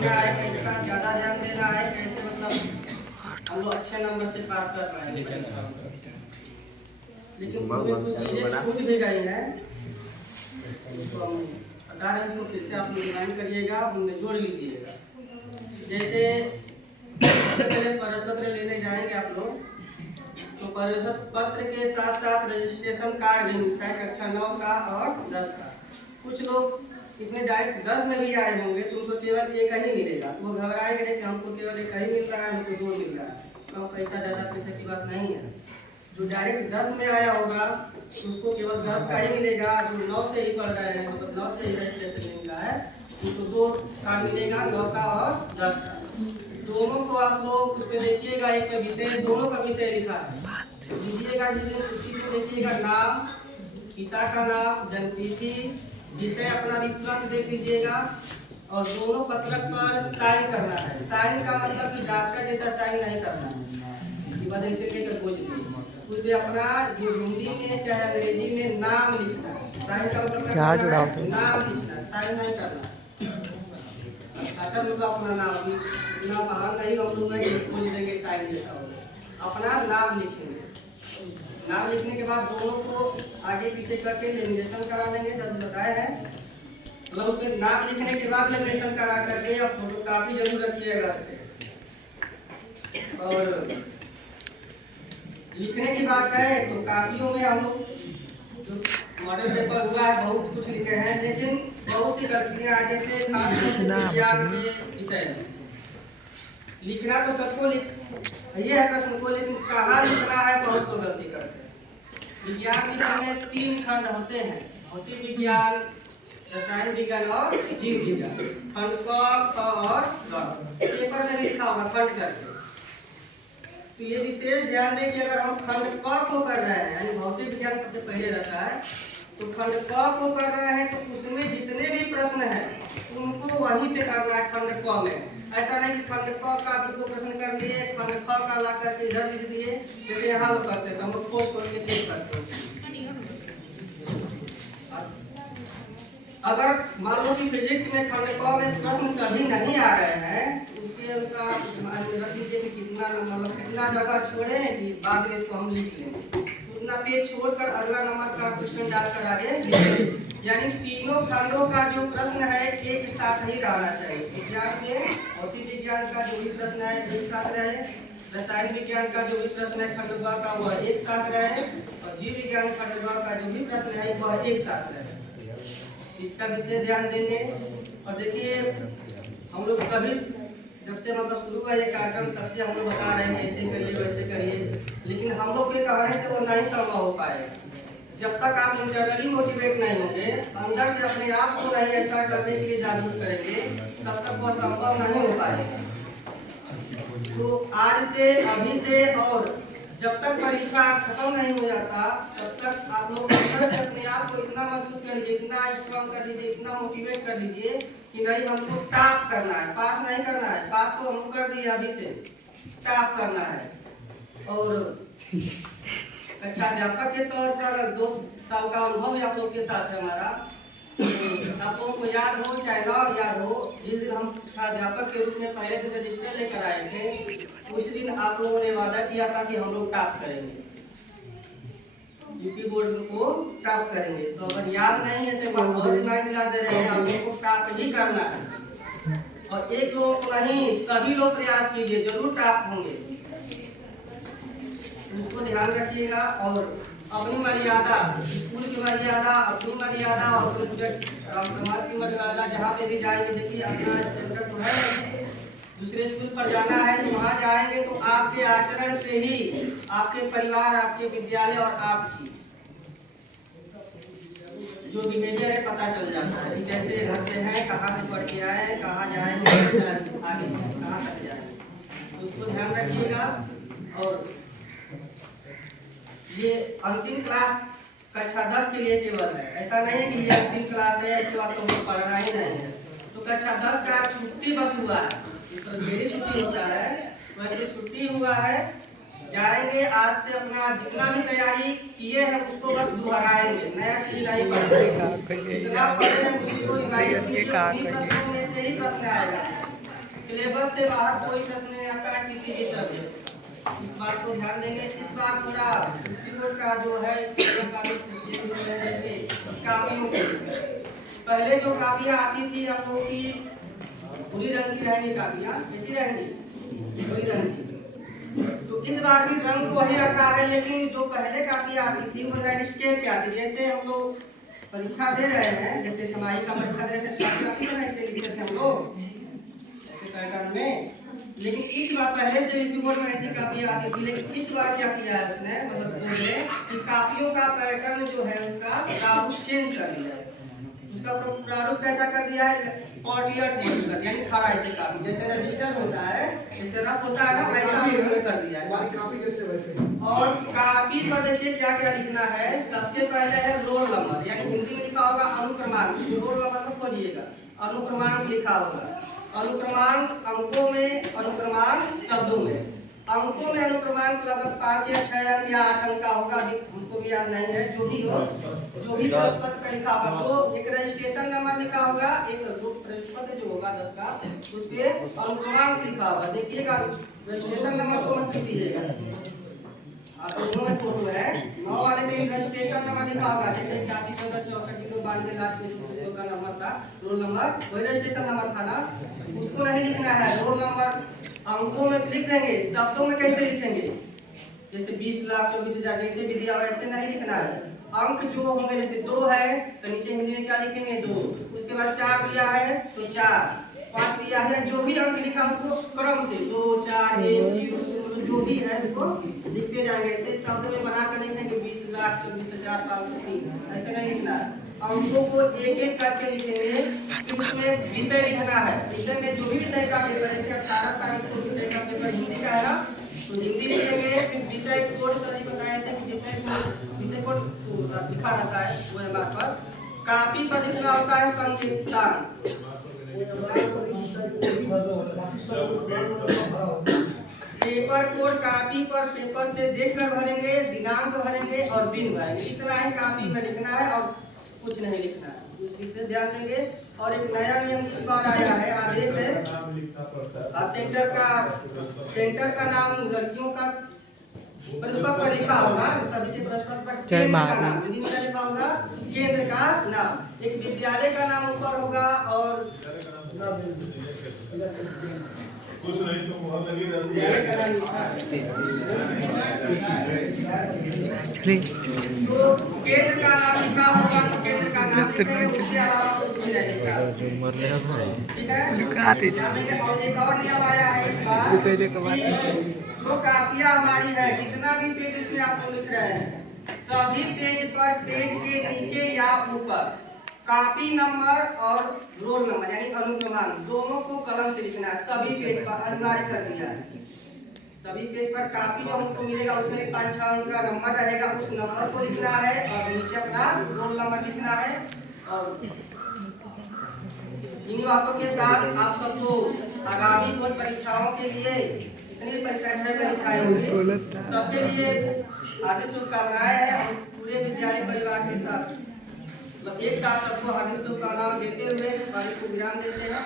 लिखना है, किसका ज़्यादा ध्यान देना है, कैसे मतलब हम लोग अच्छे नंबर से पास कर पाएंगे परीक्षा में। लेकिन उसमें कुछ चीज़ें छूट भी गई हैं, तो हम बता रहे हैं, इसको फिर से आप लोग रिमाइंड करिएगा, उनमें जोड़ लीजिएगा। जैसे पहले प्रवेश पत्र लेने जाएंगे आप लोग, तो प्रवेश पत्र के साथ साथ रजिस्ट्रेशन कार्ड भी मिलता है कक्षा 9 का और 10 का। कुछ लोग इसमें डायरेक्ट 10 में भी आए होंगे तो उनको केवल एक ही मिलेगा, तो वो घबराएंगे नहीं कि हमको केवल एक ही मिल रहा है, हमको 2 मिल रहा है। कम पैसा ज़्यादा पैसा की बात नहीं है। जो डायरेक्ट 10 में आया होगा उसको केवल 10 का ही मिलेगा। जो 9 से ही पढ़ रहे हैं, मतलब 9 से ही रजिस्ट्रेशन मिल रहा है, उनको 2 कार्ड मिलेगा, 9 का और 10 का। दोनों को आप लोग उस पर देखिएगा, एक में विषय, दोनों का विषय लिखा है, लीजिएगा, उसी को देखिएगा, नाम, पिता का नाम, जन्मतिथि, विषय अपना भी तुरंत देख लीजिएगा, और दोनों पत्रक पर साइन करना है। साइन का मतलब कि डॉक्टर जैसा साइन नहीं करना है, ऐसे लेकर बोझ कुछ भी अपना जो हिंदी में चाहे अंग्रेजी में नाम लिखना है। साइन का मतलब नाम लिखना है, साइन नहीं करना। अच्छा लोग अपना नाम भी इतना महान नहीं हम लोग बोझ देंगे साइन जैसा हो, अपना नाम लिखेंगे। नाम लिखने के बाद दोनों को आगे पीछे करके लेमिनेशन करा लेंगे, सब बताए हैं। मतलब उसमें नाम लिखने के बाद लेमिनेशन करा करके अब फोटो कापी जरूर रखिएगा। और लिखने की बात है तो कापियों में हम लोग जो मॉडल पेपर हुआ है बहुत कुछ लिखे हैं, लेकिन बहुत सी गलतियां आगे से खास विज्ञान के विषय में लिखना तो सबको ये है प्रश्न को, लेकिन कहाँ लिखना है बहुत लोग गलती करते हैं। विज्ञान विषय में 3 खंड होते हैं, भौतिक विज्ञान, रसायन विज्ञान और जीव विज्ञान। खंड क और ग पेपर में लिखा होगा खंड करके। तो ये विशेष ध्यान दें कि अगर हम खंड क को कर रहे हैं, यानी भौतिक विज्ञान सबसे पहले रहता है, तो खंड क को कर रहे हैं तो उसमें जितने भी प्रश्न हैं उनको वहीं पे करना है खंड क में। ऐसा नहीं कि खंड क का 2 प्रश्न कर लिए, खंड ख का ला करके इधर लिख दिए, जैसे यहाँ लोग करते हैं, हम लोग खोज खोज के चेक करते हैं। अगर मान लो कि फिजिक्स में खंड क में प्रश्न कभी नहीं आ रहे हैं, उसके अनुसार रख लीजिए कि कितना मतलब कितना जगह छोड़े कि बाद में इसको हम लिख लें, उतना पेज छोड़कर अगला नंबर का क्वेश्चन डालकर आगे लिखें। यानी तीनों खंडों का जो प्रश्न है एक साथ ही रहना चाहिए। विज्ञान में भौतिक विज्ञान का जो भी प्रश्न है एक साथ रहे, रसायन विज्ञान का जो भी प्रश्न है खंड ब का वह एक साथ रहे, और जीव विज्ञान खंड ब का जो भी प्रश्न है वह एक साथ रहे। इसका विशेष ध्यान देंगे। और देखिए हम लोग सभी जब से मतलब शुरू हुआ ये कार्यक्रम तब से हम लोग बता रहे हैं ऐसे करिए वैसे करिए, लेकिन हम लोग के कहने से वो नहीं संभव हो पाएगा। जब तक आप इंटरनली मोटिवेट नहीं होंगे, अंदर से अपने आप को नहीं ऐसा करने के लिए जागरूक करेंगे, तब तक वो संभव नहीं हो पाएगा। तो आज से अभी से और जब तक परीक्षा खत्म नहीं हो जाता तब तक आप लोग अंदर से अपने आप को इतना मजबूत कर लीजिए, इतना स्ट्रॉन्ग कर लीजिए, इतना मोटिवेट कर लीजिए कि नहीं हमको टॉप करना है, पास नहीं करना है। पास तो हम कर दिए, अभी से टॉप करना है। और अच्छा अध्यापक के तौर पर 2 साल का अनुभव आप लोग के साथ है हमारा। आप लोगों को याद हो चाहे ना याद हो, जिस दिन हम अध्यापक के रूप में पहले दिन रजिस्टर लेकर आए थे, उस दिन आप लोगों ने वादा किया था कि हम लोग टॉप करेंगे, यूपी बोर्ड को टॉप करेंगे। तो अगर याद नहीं है तो बहुत रिमाइंड दिला दे रहे हैं, हम लोग को टॉप ही करना है। और एक लोगों को नहीं, सभी लोग प्रयास कीजिए, जरूर टॉप होंगे, उसको ध्यान रखिएगा। और अपनी मर्यादा, स्कूल की मर्यादा, अपनी मर्यादा और समाज की मर्यादा, जहाँ पे भी जाएंगे देखिए अपना सेंटर तो है, दूसरे स्कूल पर जाना है तो वहाँ जाएंगे तो आपके आचरण से ही आपके परिवार, आपके विद्यालय और आपकी जो बिहेवियर है पता चल जाता है कि कैसे घर से हैं, कहाँ से पढ़ के आए हैं, कहाँ जाएंगे, आगे कहाँ तक जाएंगे, तो उसको ध्यान रखिएगा। और ये अंतिम क्लास कक्षा 10 के लिए केवल है, ऐसा नहीं है कि ये अंतिम क्लास है इसके बाद तो पढ़ना ही नहीं है। तो कक्षा 10 का छुट्टी बस हुआ है, तो मेरी छुट्टी होता है वैसे छुट्टी हुआ है, जाएंगे आज से अपना जितना भी तैयारी किए हैं उसको बस दोहराएंगे, नया चीज नहीं पढ़ेंगे, जितना पढ़े हैं उसी को रिवाइज कीजिए, प्रश्नों में से ही प्रश्न आएगा। सिलेबस से बाहर कोई प्रश्न नहीं आता है किसी भी सब्जेक्ट, इस बात को ध्यान देंगे। इस बार पूरा इंस्टीट्यूट का जो है कापियों पहले जो कापियाँ आती थी आप लोगों की पूरी रंग की रहेंगी, कापियाँ कैसी रहेंगी, पूरी रंग की। तो इस बार भी रंग वही रखा है, लेकिन जो पहले कापियाँ आती थी वो लैंडस्केप पे आती थी। जैसे हम लोग परीक्षा दे रहे हैं, जैसे समाई का परीक्षा दे रहे थे, ऐसे लिखते थे हम लोग पैटर्न में। लेकिन इस बार पहले से यूपी बोर्ड में ऐसी कापियाँ आती थी, लेकिन इस बार क्या किया है उसने, मतलब बोर्ड ने कि कापियों का पैटर्न जो है उसका प्रारूप चेंज कर दिया है। उसका प्रारूप कैसा कर दिया है, ऑर्डियर मॉडल कर, यानी खड़ा ऐसे कापी जैसे रजिस्टर होता है, जैसे रफ होता है ना, ऐसा उन्होंने कर दिया है हमारी कापी जैसे वैसे। और कापी पर देखिए क्या क्या लिखना है। सबसे पहले है रोल नंबर, यानी हिंदी में लिखा होगा अनुक्रमांक, रोल नंबर को खोजिएगा, अनुक्रमांक लिखा होगा। अनुक्रमांक अंकों में, अनुक्रमांक शब्दों में। अंकों में अनुक्रमांक लगभग 5 या 6 अंक या 8 अंक का होगा, अधिक हमको भी याद नहीं है। जो भी हो, जो भी प्रश्न पे लिखा होगा, तो एक रजिस्ट्रेशन नंबर लिखा होगा, एक प्रश्न जो होगा 10 का, उस पे अनुक्रमांक लिखा होगा। देखिएगा रजिस्ट्रेशन नंबर को मत दीजिएगा, आप दोनों में फोटो है। 9 वाले में रजिस्ट्रेशन नंबर लिखा होगा, जैसे 81 14 64 92 लास्ट में जो का नंबर था, रोल नंबर, वही रजिस्ट्रेशन नंबर था ना, उसको नहीं लिखना है। रोल नंबर अंकों में लिख देंगे, शब्दों में कैसे लिखेंगे, जैसे 20 लाख 24,000 जैसे भी दिया वैसे नहीं लिखना है। अंक जो होंगे, जैसे 2 है तो नीचे हिंदी में क्या लिखेंगे, 2। उसके बाद 4 दिया है तो 4, 5 दिया है, जो भी अंक लिखा उसको क्रम से 2 4 1 0 जो भी है उसको लिखते जाएंगे। ऐसे शब्द में बना कर लिखेंगे 20 लाख 24,503, ऐसे नहीं लिखना है। अंकों को एक एक करके लिखेंगे। उसमें विषय लिखना है, विषय में जो भी विषय का पेपर, जैसे 18 तारीख को विषय का पेपर हिंदी का है ना, तो हिंदी लिखेंगे। फिर विषय कोड सर जी बताए थे कि विषय कोड लिखा रहता है वो बात पर। कापी पर लिखना होता है संकेतांक। पेपर कोड कापी पर पेपर से देखकर भरेंगे, दिनांक भरेंगे और दिन भरेंगे, इतना ही कापी में लिखना है और कुछ नहीं लिखना है। उस चीज से ध्यान देंगे। और एक नया नियम इस बार आया है, आदेश है, सेंटर का नाम लड़कियों का प्रश्न पर लिखा होगा, सभी के प्रश्न पर केंद्र का नाम हिंदी में लिखा होगा, केंद्र का नाम। एक विद्यालय का नाम ऊपर होगा और कुछ नहीं तो बहुत लगी रहती है। तो केंद्र का नाम लिखा होगा, तो केंद्र का नाम लिखेंगे, उसके अलावा कुछ भी नहीं लिखा। ठीक है। और एक और नियम आया है इस बार कि जो कापियाँ हमारी है, जितना भी पेज इसमें आप लोग लिख रहे हैं, सभी पेज पर पेज के नीचे या ऊपर कापी नंबर और रोल नंबर यानी अनुक्रमांक दोनों को कलम से लिखना है। सभी पेज पर अनिवार्य कर दिया है। सभी पेज पर कापी जो हमको मिलेगा उसमें 5-6 अंक का नंबर रहेगा, उस नंबर को लिखना है और नीचे अपना रोल नंबर लिखना है। और इन बातों के साथ आप सबको आगामी बोर्ड परीक्षाओं के लिए इतनी परीक्षाएं होंगी, सबके लिए हार्दिक शुभकामनाएं हैं। और पूरे विद्यालय परिवार के साथ एक साथ सबको हार्दिक शुभकामनाएं देते हुए इस बारी को विराम देते हैं।